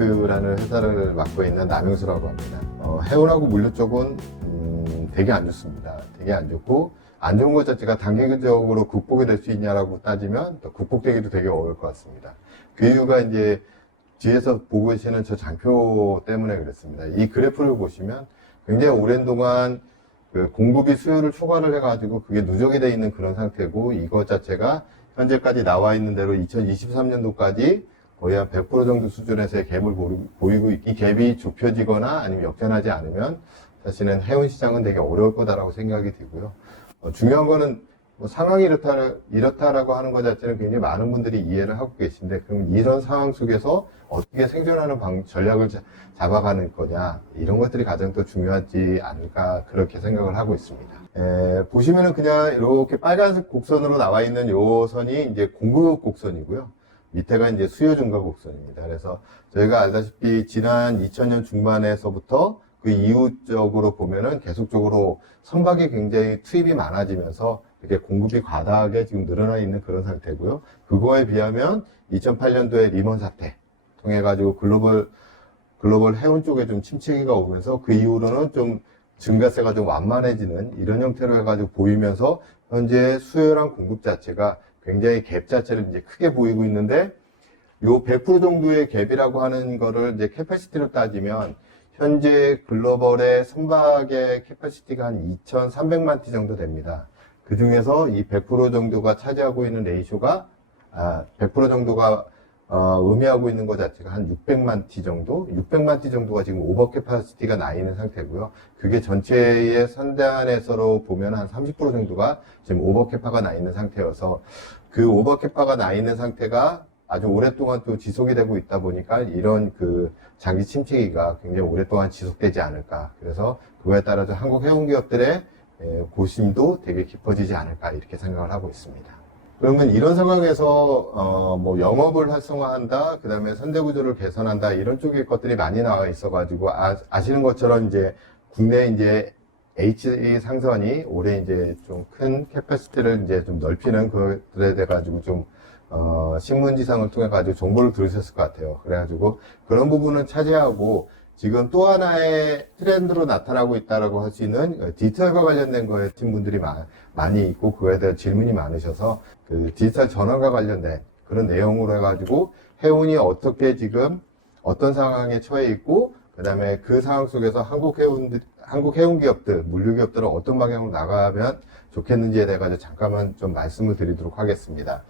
엑스라는 회사를 맡고 있는 남영수라고 합니다. 어, 해운하고 물류 쪽은 음, 되게 안 좋습니다. 되게 안 좋고 안 좋은 것 자체가 단계적으로 극복이 될 수 있냐라고 따지면 또 극복되기도 되게 어려울 것 같습니다. 그 이유가 이제 뒤에서 보고 계시는 저 장표 때문에 그렇습니다. 이 그래프를 보시면 굉장히 오랜 동안 그 공급이 수요를 초과를 해가지고 그게 누적이 돼 있는 그런 상태고 이것 자체가 현재까지 나와 있는 대로 2023년도까지 거의 한 100% 정도 수준에서의 갭을 보이- 보이고 있- 이 갭이 좁혀지거나 아니면 역전하지 않으면 사실은 해운 시장은 되게 어려울 거다라고 생각이 들고요. 어, 중요한 거는 뭐 상황이 이렇다, 이렇다라고 하는 것 자체는 굉장히 많은 분들이 이해를 하고 계신데, 그럼 이런 상황 속에서 어떻게 생존하는 방, 전략을 자- 잡아가는 거냐, 이런 것들이 가장 더 중요하지 않을까, 그렇게 생각을 하고 있습니다. 에, 보시면은 그냥 이렇게 빨간색 곡선으로 나와 있는 요 선이 이제 공급 곡선이고요. 밑에가 이제 수요 증가 곡선입니다. 그래서 저희가 알다시피 지난 2000년 중반에서부터 그 이후적으로 보면은 계속적으로 선박이 굉장히 투입이 많아지면서 이렇게 공급이 과다하게 지금 늘어나 있는 그런 상태고요. 그거에 비하면 2008년도에 리먼 사태 통해 가지고 글로벌 글로벌 해운 쪽에 좀 침체기가 오면서 그 이후로는 좀 증가세가 좀 완만해지는 이런 형태로 해가지고 보이면서 현재 수요랑 공급 자체가 굉장히 갭 자체를 이제 크게 보이고 있는데 요 100% 정도의 갭이라고 하는 거를 이제 캐파시티로 따지면 현재 글로벌의 선박의 캐파시티가 한 2,300만 티 정도 됩니다. 그 중에서 이 100% 정도가 차지하고 있는 레이쇼가 아, 100% 정도가 어, 의미하고 있는 것 자체가 한 600만 티 정도, 600만 티 정도가 지금 오버 캐파시티가 나 있는 상태고요. 그게 전체의 선단에서로 보면 한 30% 정도가 지금 오버 캐파가 나 있는 상태여서 그 오버 캐파가 나 있는 상태가 아주 오랫동안 또 지속이 되고 있다 보니까 이런 그 장기 침체기가 굉장히 오랫동안 지속되지 않을까. 그래서 그거에 따라서 한국 해운 기업들의 에, 고심도 되게 깊어지지 않을까 이렇게 생각을 하고 있습니다. 그러면 이런 상황에서 어, 뭐 영업을 활성화한다, 그 다음에 선대 구조를 개선한다 이런 쪽의 것들이 많이 나와 있어가지고 아, 아시는 것처럼 이제 국내 이제 H 상선이 올해 이제 좀 큰 캐파시티를 이제 좀 넓히는 그들에 대 가지고 좀 어, 신문지상을 통해 가지고 정보를 들으셨을 것 같아요. 그래가지고 그런 부분은 차지하고 지금 또 하나의 트렌드로 나타나고 있다라고 할 수 있는 어, 디지털과 관련된 거에 팀 분들이 마- 많이 있고 그거에 대한 질문이 많으셔서 그 디지털 전환과 관련된 그런 내용으로 해가지고 해운이 어떻게 지금 어떤 상황에 처해 있고 그다음에 그 상황 속에서 한국 해운 한국 해운 기업들 물류 기업들은 어떤 방향으로 나가면 좋겠는지에 대해 가지고 잠깐만 좀 말씀을 드리도록 하겠습니다.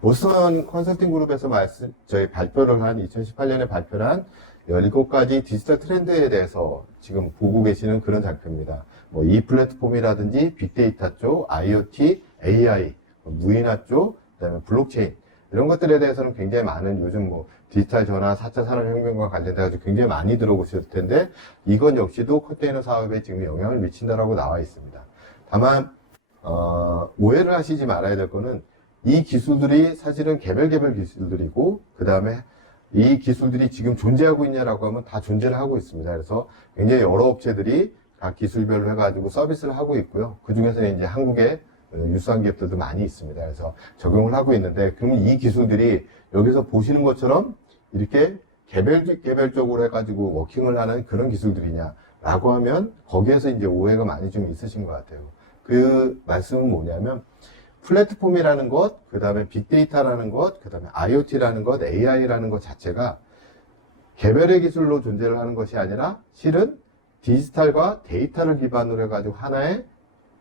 보스턴 컨설팅 그룹에서 말씀 저희 발표를 한 2018년에 발표를 한 17가지 디지털 트렌드에 대해서 지금 보고 계시는 그런 장표입니다. 뭐 이 플랫폼이라든지 빅데이터 쪽, IoT, AI, 무인화 쪽, 그다음에 블록체인 이런 것들에 대해서는 굉장히 많은 요즘 뭐 디지털 전환, 4차 산업혁명과 관련돼 가지고 굉장히 많이 들어보셨을 텐데 이건 역시도 컨테이너 사업에 지금 영향을 미친다라고 나와 있습니다. 다만 어, 오해를 하시지 말아야 될 거는 이 기술들이 사실은 개별 개별 기술들이고 그 다음에 이 기술들이 지금 존재하고 있냐라고 하면 다 존재를 하고 있습니다. 그래서 굉장히 여러 업체들이 각 기술별로 해가지고 서비스를 하고 있고요. 그 중에서는 이제 한국의 유수한 기업들도 많이 있습니다. 그래서 적용을 하고 있는데 그러면 이 기술들이 여기서 보시는 것처럼 이렇게 개별 개별적으로 해가지고 워킹을 하는 그런 기술들이냐라고 하면 거기에서 이제 오해가 많이 좀 있으신 것 같아요. 그 말씀은 뭐냐면 플랫폼이라는 것, 그 다음에 빅데이터라는 것, 그 다음에 IoT라는 것, AI라는 것 자체가 개별의 기술로 존재를 하는 것이 아니라 실은 디지털과 데이터를 기반으로 해가지고 하나의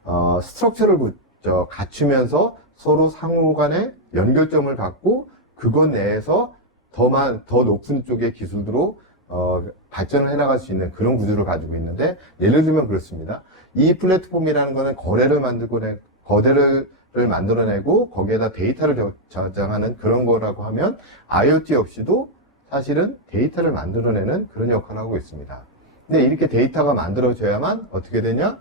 어, 스트럭처를 구- 저, 갖추면서 서로 상호 간의 연결점을 갖고 그것 내에서 더, 많, 더 높은 쪽의 기술로 어, 발전을 해나갈 수 있는 그런 구조를 가지고 있는데 예를 들면 그렇습니다. 이 플랫폼이라는 거는 거래를 만들고 내, 거래를 만들어내고 거기에다 데이터를 저- 저장하는 그런 거라고 하면 IoT 역시도 사실은 데이터를 만들어내는 그런 역할을 하고 있습니다. 근데 이렇게 데이터가 만들어져야만 어떻게 되냐?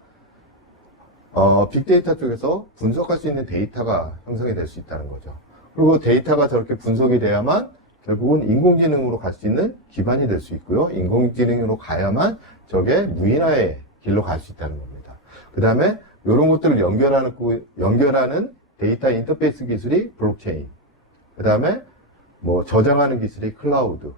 어, 빅데이터 쪽에서 분석할 수 있는 데이터가 형성이 될 수 있다는 거죠. 그리고 데이터가 저렇게 분석이 돼야만 결국은 인공지능으로 갈 수 있는 기반이 될 수 있고요. 인공지능으로 가야만 저게 무인화의 길로 갈 수 있다는 겁니다. 그 다음에 이런 것들을 연결하는, 그- 연결하는 데이터 인터페이스 기술이 블록체인. 그 다음에 뭐 저장하는 기술이 클라우드.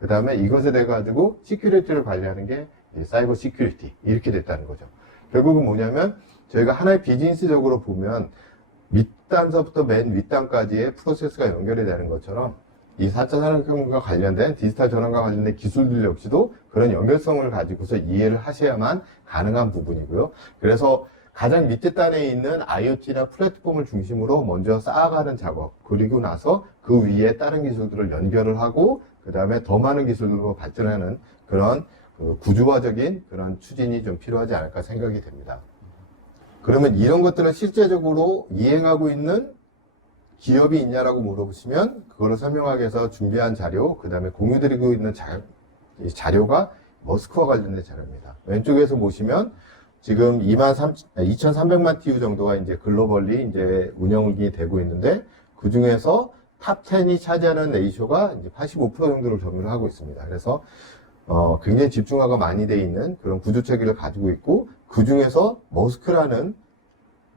그 다음에 이것에 대해 가지고 시큐리티를 관리하는 게 사이버 시큐리티 이렇게 됐다는 거죠. 결국은 뭐냐면 저희가 하나의 비즈니스적으로 보면 밑단서부터 맨 윗단까지의 프로세스가 연결이 되는 것처럼 이 4차 산업혁명과 관련된 디지털 전환과 관련된 기술들 역시도 그런 연결성을 가지고서 이해를 하셔야만 가능한 부분이고요. 그래서 가장 밑에 단에 있는 IoT나 플랫폼을 중심으로 먼저 쌓아가는 작업, 그리고 나서 그 위에 다른 기술들을 연결을 하고, 그 다음에 더 많은 기술로 발전하는 그런 그 구조화적인 그런 추진이 좀 필요하지 않을까 생각이 됩니다. 그러면 이런 것들을 실제적으로 이행하고 있는 기업이 있냐라고 물어보시면 그거를 설명하기 위해서 준비한 자료, 그 다음에 공유드리고 있는 자, 이 자료가 머스크와 관련된 자료입니다. 왼쪽에서 보시면 지금 2만 3, 2,300만 TU 정도가 이제 글로벌리 이제 운영이 되고 있는데 그 중에서 탑 10이 차지하는 레이쇼가 이제 85% 정도를 점유를 하고 있습니다. 그래서 어, 굉장히 집중화가 많이 돼 있는 그런 구조 체계를 가지고 있고 그 중에서 머스크라는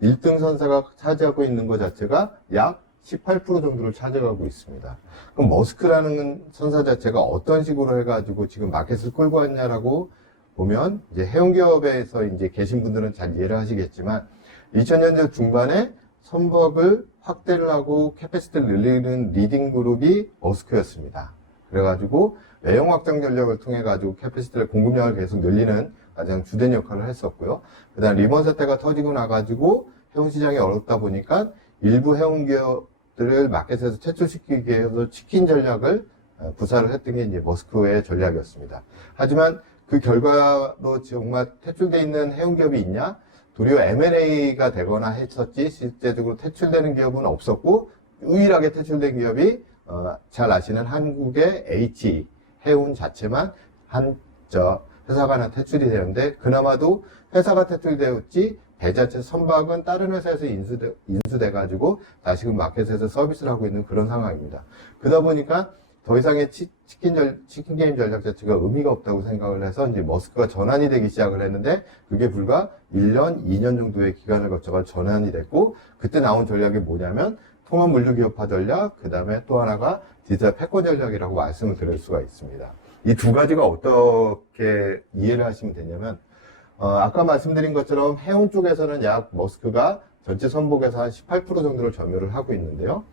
1등 선사가 차지하고 있는 것 자체가 약 18% 정도를 차지하고 있습니다. 그럼 머스크라는 선사 자체가 어떤 식으로 해가지고 지금 마켓을 끌고 왔냐라고 보면 이제 해운 기업에서 이제 계신 분들은 잘 이해를 하시겠지만 2000년대 중반에 선박을 확대를 하고 캐패시티를 늘리는 리딩 그룹이 머스크였습니다. 그래가지고 외형 확장 전략을 통해 가지고 캐패시티를 공급량을 계속 늘리는 가장 주된 역할을 했었고요. 그다음 리먼 사태가 터지고 나가지고 해운 시장이 어렵다 보니까 일부 해운 기업들을 마켓에서 퇴출시키기 위해서 치킨 전략을 어, 구사를 했던 게 이제 머스크의 전략이었습니다. 하지만 그 결과로 정말 퇴출돼 있는 해운 기업이 있냐? 도리어 M&A가 되거나 했었지 실제적으로 퇴출되는 기업은 없었고 유일하게 퇴출된 기업이 어, 잘 아시는 한국의 H 해운 자체만 한 저 회사가 하나 퇴출이 되는데 그나마도 회사가 퇴출되었지 배 자체 선박은 다른 회사에서 인수돼, 인수돼 가지고 다시금 마켓에서 서비스를 하고 있는 그런 상황입니다. 그러다 보니까 더 이상의 치, 킨 전, 치킨 게임 전략 자체가 의미가 없다고 생각을 해서 이제 머스크가 전환이 되기 시작을 했는데 그게 불과 1년, 2년 정도의 기간을 거쳐가 전환이 됐고 그때 나온 전략이 뭐냐면 통합 물류 기업화 전략, 그 다음에 또 하나가 디지털 패권 전략이라고 말씀을 드릴 수가 있습니다. 이 두 가지가 어떻게 이해를 하시면 되냐면 어, 아까 말씀드린 것처럼 해운 쪽에서는 약 머스크가 전체 선복에서 한 18% 정도를 점유를 하고 있는데요.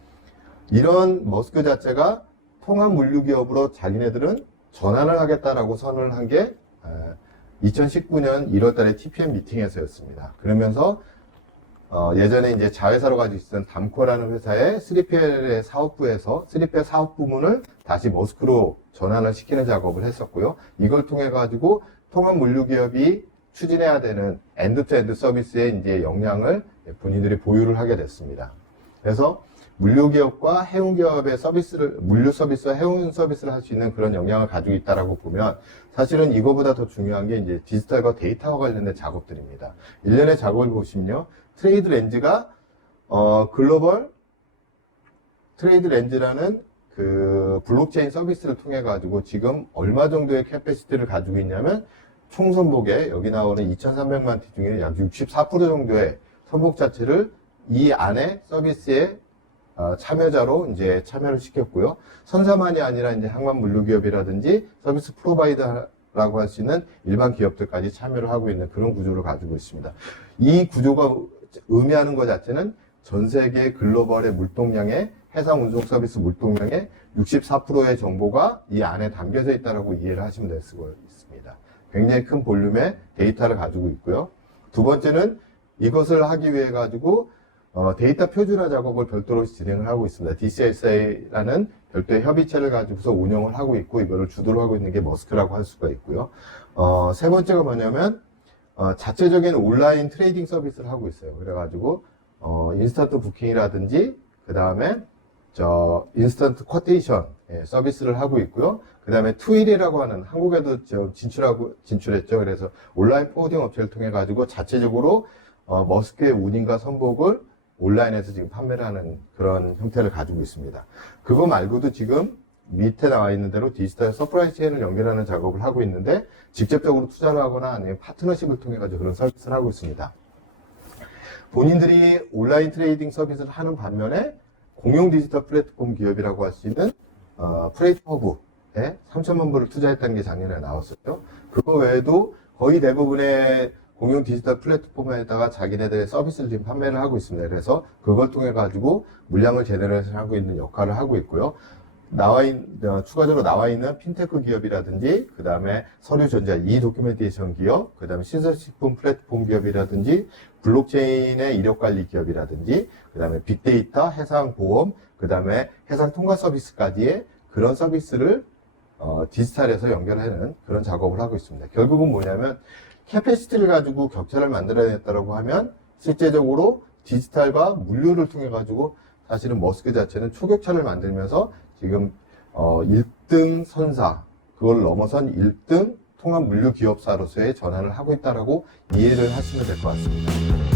이런 머스크 자체가 통합 물류 기업으로 자기네들은 전환을 하겠다라고 선언을 한 게 2019년 1월 달에 TPM 미팅에서였습니다. 그러면서 어, 예전에 이제 자회사로 가지고 있었던 담코라는 회사의 3PL의 사업부에서 3PL 사업 부문을 다시 머스크로 전환을 시키는 작업을 했었고요. 이걸 통해 가지고 통합 물류 기업이 추진해야 되는 엔드투엔드 서비스의 이제 역량을 본인들이 보유를 하게 됐습니다. 그래서 물류 기업과 해운 기업의 서비스를 물류 서비스와 해운 서비스를 할 수 있는 그런 역량을 가지고 있다라고 보면 사실은 이거보다 더 중요한 게 이제 디지털과 데이터와 관련된 작업들입니다. 일련의 작업을 보시면요. 트레이드 렌즈가 어, 글로벌 트레이드 렌즈라는 그 블록체인 서비스를 통해 가지고 지금 얼마 정도의 캐패시티를 가지고 있냐면 총 선복에 여기 나오는 2,300만 티 중에 약 64% 정도의 선복 자체를 이 안에 서비스에 어, 참여자로 이제 참여를 시켰고요. 선사만이 아니라 이제 항만 물류기업이라든지 서비스 프로바이더라고 할 수 있는 일반 기업들까지 참여를 하고 있는 그런 구조를 가지고 있습니다. 이 구조가 의미하는 것 자체는 전 세계 글로벌의 물동량의 해상 운송 서비스 물동량의 64%의 정보가 이 안에 담겨져 있다라고 이해를 하시면 될 수가 있습니다. 굉장히 큰 볼륨의 데이터를 가지고 있고요. 두 번째는 이것을 하기 위해 가지고 어, 데이터 표준화 작업을 별도로 진행을 하고 있습니다. DCSA라는 별도의 협의체를 가지고서 운영을 하고 있고 이거를 주도를 하고 있는 게 머스크라고 할 수가 있고요. 어, 세 번째가 뭐냐면 어, 자체적인 온라인 트레이딩 서비스를 하고 있어요. 그래가지고 어, 인스턴트 부킹이라든지 그 다음에 저 인스턴트 쿼테이션 예, 서비스를 하고 있고요. 그 다음에 투일이라고 하는 한국에도 저 진출하고 진출했죠. 그래서 온라인 포워딩 업체를 통해 가지고 자체적으로 어, 머스크의 운임과 선복을 온라인에서 지금 판매를 하는 그런 형태를 가지고 있습니다. 그거 말고도 지금 밑에 나와 있는 대로 디지털 서프라이 체인을 연결하는 작업을 하고 있는데 직접적으로 투자를 하거나 아니면 파트너십을 통해 가지고 그런 서비스를 하고 있습니다. 본인들이 온라인 트레이딩 서비스를 하는 반면에 공용 디지털 플랫폼 기업이라고 할 수 있는 어, 프레이트 허브 3천만 불을 투자했다는 게 작년에 나왔었죠. 그거 외에도 거의 대부분의 공용 디지털 플랫폼에다가 자기네들의 서비스를 지금 판매를 하고 있습니다. 그래서 그걸 통해 가지고 물량을 제너레이션 하고 있는 역할을 하고 있고요. 나와 있, 어, 추가적으로 나와 있는 핀테크 기업이라든지, 그 다음에 서류 전자 이 도큐멘테이션 기업, 그 다음에 신선식품 플랫폼 기업이라든지, 블록체인의 이력 관리 기업이라든지, 그 다음에 빅데이터, 해상 보험, 그 다음에 해상 통과 서비스까지의 그런 서비스를 어, 디지털에서 연결하는 그런 작업을 하고 있습니다. 결국은 뭐냐면 캐패시티를 가지고 격차를 만들어냈다고 하면 실제적으로 디지털과 물류를 통해 가지고 사실은 머스크 자체는 초격차를 만들면서 지금 어, 1등 선사 그걸 넘어선 1등 통합 물류 기업사로서의 전환을 하고 있다라고 이해를 하시면 될 것 같습니다.